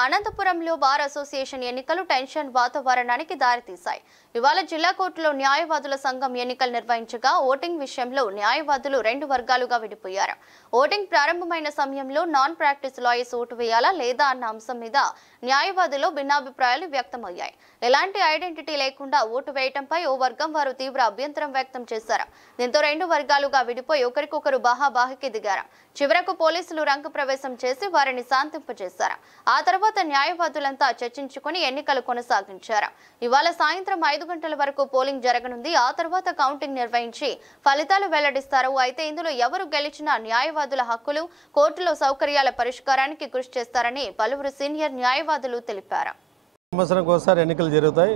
అనంతపురంలో bar association ఎన్నికలు tension వాతావరణానికి దారితీశాయి. ఇవాళ జిల్లా కోర్టులో న్యాయవాదుల సంఘం ఎన్నికలు నిర్వహించగా ఓటింగ్ విషయంలో న్యాయవాదులు రెండు వర్గాలుగా విడిపోయారు. ఓటింగ్ ప్రారంభమైన సమయంలో నాన్ ప్రాక్టీస్ లాయర్స్ ఓటు వేయాలా లేదా అన్న అంశం మీద న్యాయవాదులు భిన్నాభిప్రాయాలు వ్యక్తమయ్యాయి. ఎలాంటి ఐడెంటిటీ లేకుండా ఓటు వేయటంపై ఓ వర్గం వారు తీవ్ర అభ్యంతరం వ్యక్తం చేశారు. దీంతో రెండు వర్గాలుగా విడిపోయి ఒకరికొకరు బాహాబాహికి దిగారు. చివరకు పోలీసులు రంగ ప్రవేశం చేసి వారిని శాంతింపజేశారు. ఆ తర్వాత న్యాయవాదులంతా చర్చించుకుని ఎన్నికలు కొనసాగించారు. ఇవాళ సాయంత్రం 5 గంటల వరకు పోలింగ్ జరగనుంది. ఆ తర్వాత కౌంటింగ్ నిర్వహించి ఫలితాలు వెల్లడిస్తారు. అయితే ఇందులో ఎవరు గెలిచినా న్యాయవాదుల హక్కులు, కోర్టులో సౌకర్యాల పరిష్కారానికి కృషి చేస్తారని పలువురు సీనియర్ న్యాయవాదులు తెలిపారు. సంవత్సరానికి ఎన్నికలు జరుగుతాయి.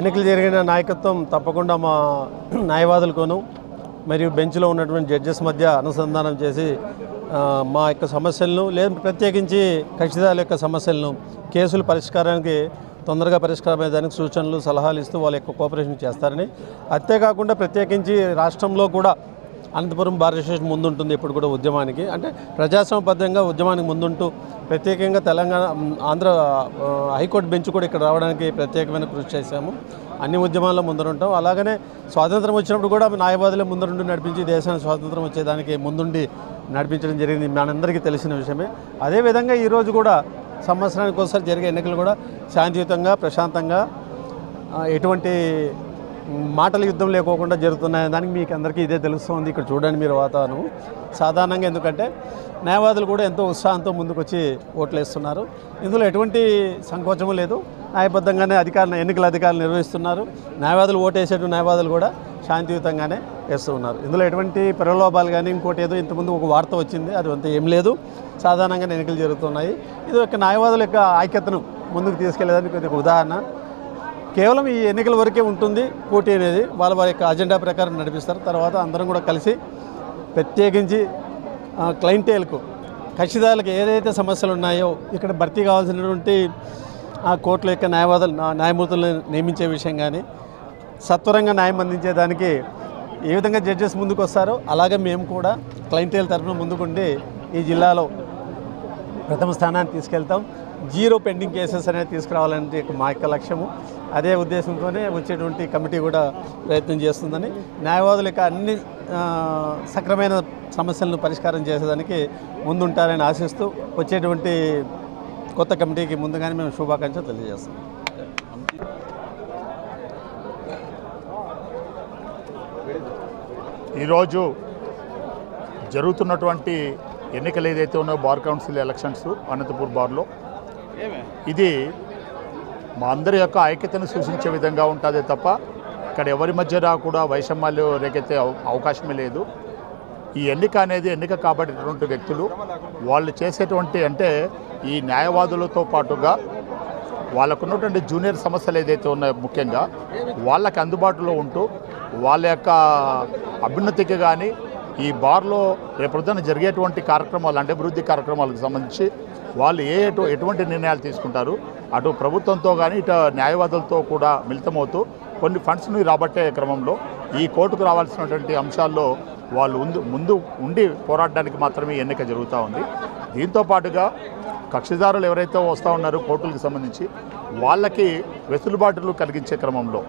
ఎన్నికలు జరిగిన నాయకత్వం తప్పకుండా మా న్యాయవాదులకును మరియు బెంచ్లో ఉన్నటువంటి జడ్జెస్ మధ్య అనుసంధానం చేసి మా యొక్క సమస్యలను లేదా ప్రత్యేకించి కక్షిదారుల యొక్క సమస్యలను కేసుల పరిష్కారానికి తొందరగా పరిష్కారమయ్యేదానికి సూచనలు సలహాలు ఇస్తూ వాళ్ళ యొక్క కోఆపరేషన్ చేస్తారని, అంతేకాకుండా ప్రత్యేకించి రాష్ట్రంలో కూడా అనంతపురం బార్ అసోసియేషన్ ముందుంటుంది. ఇప్పుడు కూడా ఉద్యమానికి అంటే ప్రజాస్వామ్యబద్ధంగా ఉద్యమానికి ముందుంటూ ప్రత్యేకంగా తెలంగాణ ఆంధ్ర హైకోర్టు బెంచ్ కూడా ఇక్కడ రావడానికి ప్రత్యేకమైన కృషి చేశాము. అన్ని ఉద్యమాల్లో ముందరుంటాం. అలాగనే స్వాతంత్రం వచ్చినప్పుడు కూడా న్యాయవాదులే ముందరుండి నడిపించి దేశానికి స్వాతంత్రం వచ్చేదానికి ముందుండి నడిపించడం జరిగింది. మనందరికీ తెలిసిన విషయమే. అదేవిధంగా ఈరోజు కూడా సంవత్సరానికి ఒకసారి జరిగే ఎన్నికలు కూడా శాంతియుతంగా ప్రశాంతంగా ఎటువంటి మాటల యుద్ధం లేకోకుండా జరుగుతున్నాయి. దానికి మీకు అందరికీ ఇదే తెలుస్తుంది. ఇక్కడ చూడండి మీరు వాతావరణం సాధారణంగా, ఎందుకంటే న్యాయవాదులు కూడా ఎంతో ఉత్సాహంతో ముందుకు వచ్చి ఓట్లు వేస్తున్నారు. ఇందులో ఎటువంటి సంకోచము లేదు. న్యాయబద్ధంగానే ఎన్నికల అధికారులు నిర్వహిస్తున్నారు. న్యాయవాదులు ఓటు వేసేటువంటి న్యాయవాదులు కూడా శాంతియుతంగానే వేస్తూ ఉన్నారు. ఇందులో ఎటువంటి ప్రలోభాలు కానీ ఇంకోటి ఏదో ఇంతకుముందు ఒక వార్త వచ్చింది, అది అంతా ఏం లేదు. సాధారణంగానే ఎన్నికలు జరుగుతున్నాయి. ఇది ఒక న్యాయవాదుల యొక్క ఐక్యతను ముందుకు తీసుకెళ్లేదానికి ఒక ఉదాహరణ. కేవలం ఈ ఎన్నికల వరకే ఉంటుంది పోటీ అనేది. వారి యొక్క అజెండా ప్రకారం నడిపిస్తారు. తర్వాత అందరం కూడా కలిసి ప్రత్యేకించి క్లయింటేల్కు కక్షిదారులకు ఏదైతే సమస్యలు ఉన్నాయో ఇక్కడ భర్తీ కావాల్సినటువంటి ఆ కోర్టుల యొక్క న్యాయమూర్తులను నియమించే విషయం కానీ సత్వరంగా న్యాయం అందించేదానికి ఏ విధంగా జడ్జెస్ ముందుకు వస్తారో అలాగే మేము కూడా క్లయింటేల్ తరఫున ముందుకుండి ఈ జిల్లాలో ప్రథమ స్థానాన్ని తీసుకెళ్తాం. 0 పెండింగ్ కేసెస్ అనేది తీసుకురావాలంటే మా యొక్క లక్ష్యము. అదే ఉద్దేశంతోనే వచ్చేటువంటి కమిటీ కూడా ప్రయత్నం చేస్తుందని, న్యాయవాదుల యొక్క అన్ని సక్రమైన సమస్యలను పరిష్కారం చేసేదానికి ముందుంటారని ఆశిస్తూ వచ్చేటువంటి కొత్త కమిటీకి ముందుగానే మేము శుభాకాంక్షలు తెలియజేస్తాం. ఈరోజు జరుగుతున్నటువంటి ఎన్నికలు ఏదైతే ఉన్నాయో బార్ కౌన్సిల్ ఎలక్షన్స్ అనంతపూర్ బార్లో, ఇది మా అందరి యొక్క ఐక్యతను సూచించే విధంగా ఉంటుంది తప్ప ఇక్కడ ఎవరి మధ్య కూడా వైషమ్యాలు రేకెత్తే అవకాశమే లేదు. ఈ ఎన్నిక అనేది ఎన్నిక కాబట్టినటువంటి వ్యక్తులు వాళ్ళు చేసేటువంటి అంటే ఈ న్యాయవాదులతో పాటుగా వాళ్ళకున్నటువంటి జూనియర్ సమస్యలు ఏదైతే ఉన్నాయో ముఖ్యంగా వాళ్ళకి అందుబాటులో ఉంటూ వాళ్ళ యొక్క అభ్యున్నతికి కానీ ఈ బార్లో రేపొద్దున జరిగేటువంటి కార్యక్రమాలు అంటే అభివృద్ధి కార్యక్రమాలకు సంబంధించి వాళ్ళు ఎటువంటి నిర్ణయాలు తీసుకుంటారు, అటు ప్రభుత్వంతో కానీ ఇటు న్యాయవాదులతో కూడా మిళితమవుతూ కొన్ని ఫండ్స్ని రాబట్టే క్రమంలో ఈ కోర్టుకు రావాల్సినటువంటి అంశాల్లో వాళ్ళు ముందు ఉండి పోరాడడానికి మాత్రమే ఎన్నిక జరుగుతూ ఉంది. దీంతోపాటుగా కక్షిదారులు ఎవరైతే వస్తూ ఉన్నారో కోర్టులకు సంబంధించి వాళ్ళకి వెసులుబాటులు కలిగించే క్రమంలో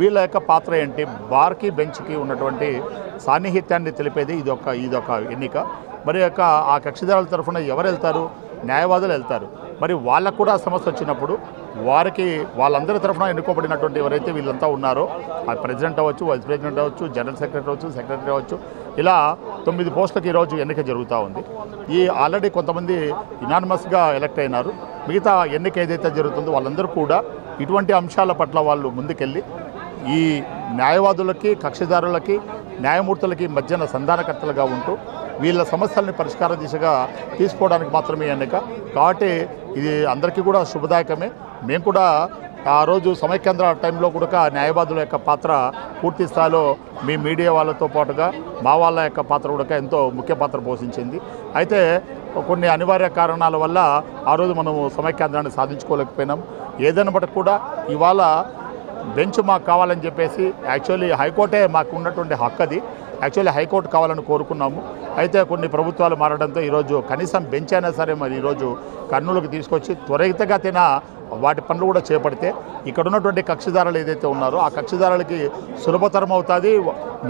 వీళ్ళ యొక్క పాత్ర ఏంటి, బార్కి బెంచ్కి ఉన్నటువంటి సాన్నిహిత్యాన్ని తెలిపేది ఇదొక ఎన్నిక. మరి యొక్క ఆ కక్షిదారుల తరఫున ఎవరు వెళ్తారు, న్యాయవాదులు వెళ్తారు. మరి వాళ్ళకు కూడా సమస్య వచ్చినప్పుడు వారికి వాళ్ళందరి తరఫున ఎన్నుకోబడినటువంటి ఎవరైతే వీళ్ళంతా ఉన్నారో ఆ ప్రెసిడెంట్ అవ్వచ్చు, వైస్ ప్రెసిడెంట్ అవ్వచ్చు, జనరల్ సెక్రటరీ అవ్వచ్చు, సెక్రటరీ అవ్వచ్చు, ఇలా 9 పోస్టులకు ఈరోజు ఎన్నిక జరుగుతూ ఉంది. ఈ ఆల్రెడీ కొంతమంది యునానిమస్గా ఎలక్ట్ అయినారు. మిగతా ఎన్నిక ఏదైతే జరుగుతుందో వాళ్ళందరూ కూడా ఇటువంటి అంశాల పట్ల వాళ్ళు ముందుకెళ్ళి ఈ న్యాయవాదులకి కక్షిదారులకి న్యాయమూర్తులకి మధ్యన సంధానకర్తలుగా ఉంటూ వీళ్ళ సమస్యల్ని పరిష్కార దిశగా తీసుకోవడానికి మాత్రమే ఎన్నిక. కాబట్టి ఇది అందరికీ కూడా శుభదాయకమే. మేము కూడా ఆ రోజు సమైక్యాంధ్ర టైంలో కూడా న్యాయవాదుల యొక్క పాత్ర పూర్తి స్థాయిలో మీ మీడియా వాళ్ళతో పాటుగా మా వాళ్ళ యొక్క పాత్ర కూడా ఎంతో ముఖ్య పాత్ర పోషించింది. అయితే కొన్ని అనివార్య కారణాల వల్ల ఆ రోజు మనము సమైక్యాంధ్రాన్ని సాధించుకోలేకపోయినాం. ఏదైనా బట్టి కూడా ఇవాళ బెంచ్ మాకు కావాలని చెప్పేసి యాక్చువల్లీ హైకోర్టే మాకు ఉన్నటువంటి హక్కు అది. యాక్చువల్లీ హైకోర్టు కావాలని కోరుకున్నాము. అయితే కొన్ని ప్రభుత్వాలు మారడంతో ఈరోజు కనీసం బెంచ్ అయినా సరే మరి ఈరోజు కర్నూలుకు తీసుకొచ్చి త్వరితగతిన వాటి పనులు కూడా చేపడితే ఇక్కడ ఉన్నటువంటి కక్షిదారులు ఏదైతే ఉన్నారో ఆ కక్షిదారులకి సులభతరం అవుతుంది,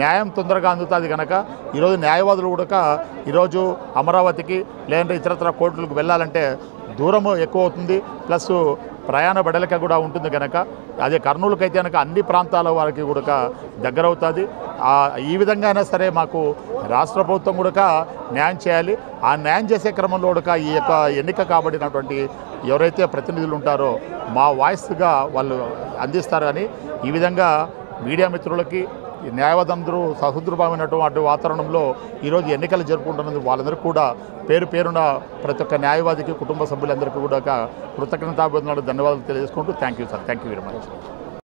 న్యాయం తొందరగా అందుతుంది. కనుక ఈరోజు న్యాయవాదులు కూడా ఈరోజు అమరావతికి లేదంటే ఇతరత్ర కోర్టులకు వెళ్ళాలంటే దూరము ఎక్కువ అవుతుంది, ప్లస్ ప్రయాణ బడలిక కూడా ఉంటుంది. కనుక అదే కర్నూలుకి అయితే కనుక అన్ని ప్రాంతాల వారికి కూడా దగ్గర అవుతుంది. ఈ విధంగా అయినా సరే మాకు రాష్ట్ర ప్రభుత్వం కూడా న్యాయం చేయాలి. ఆ న్యాయం చేసే క్రమంలో కూడా ఈ యొక్క ఎన్నిక కాబడినటువంటి ఎవరైతే ప్రతినిధులు ఉంటారో మా వాయిస్గా వాళ్ళు అందిస్తారు. అని ఈ విధంగా మీడియా మిత్రులకి న్యాయవాదులందరూ సహృద్భావమైనటువంటి వాతావరణంలో ఈరోజు ఎన్నికలు జరుపుకుంటున్నందుకు వాళ్ళందరికీ కూడా పేరు పేరున ప్రతి ఒక్క న్యాయవాదికి కుటుంబ సభ్యులందరికీ కూడా కృతజ్ఞతాభివందనాలు ధన్యవాదాలు తెలియజేసుకుంటూ thank you sir, thank you very much.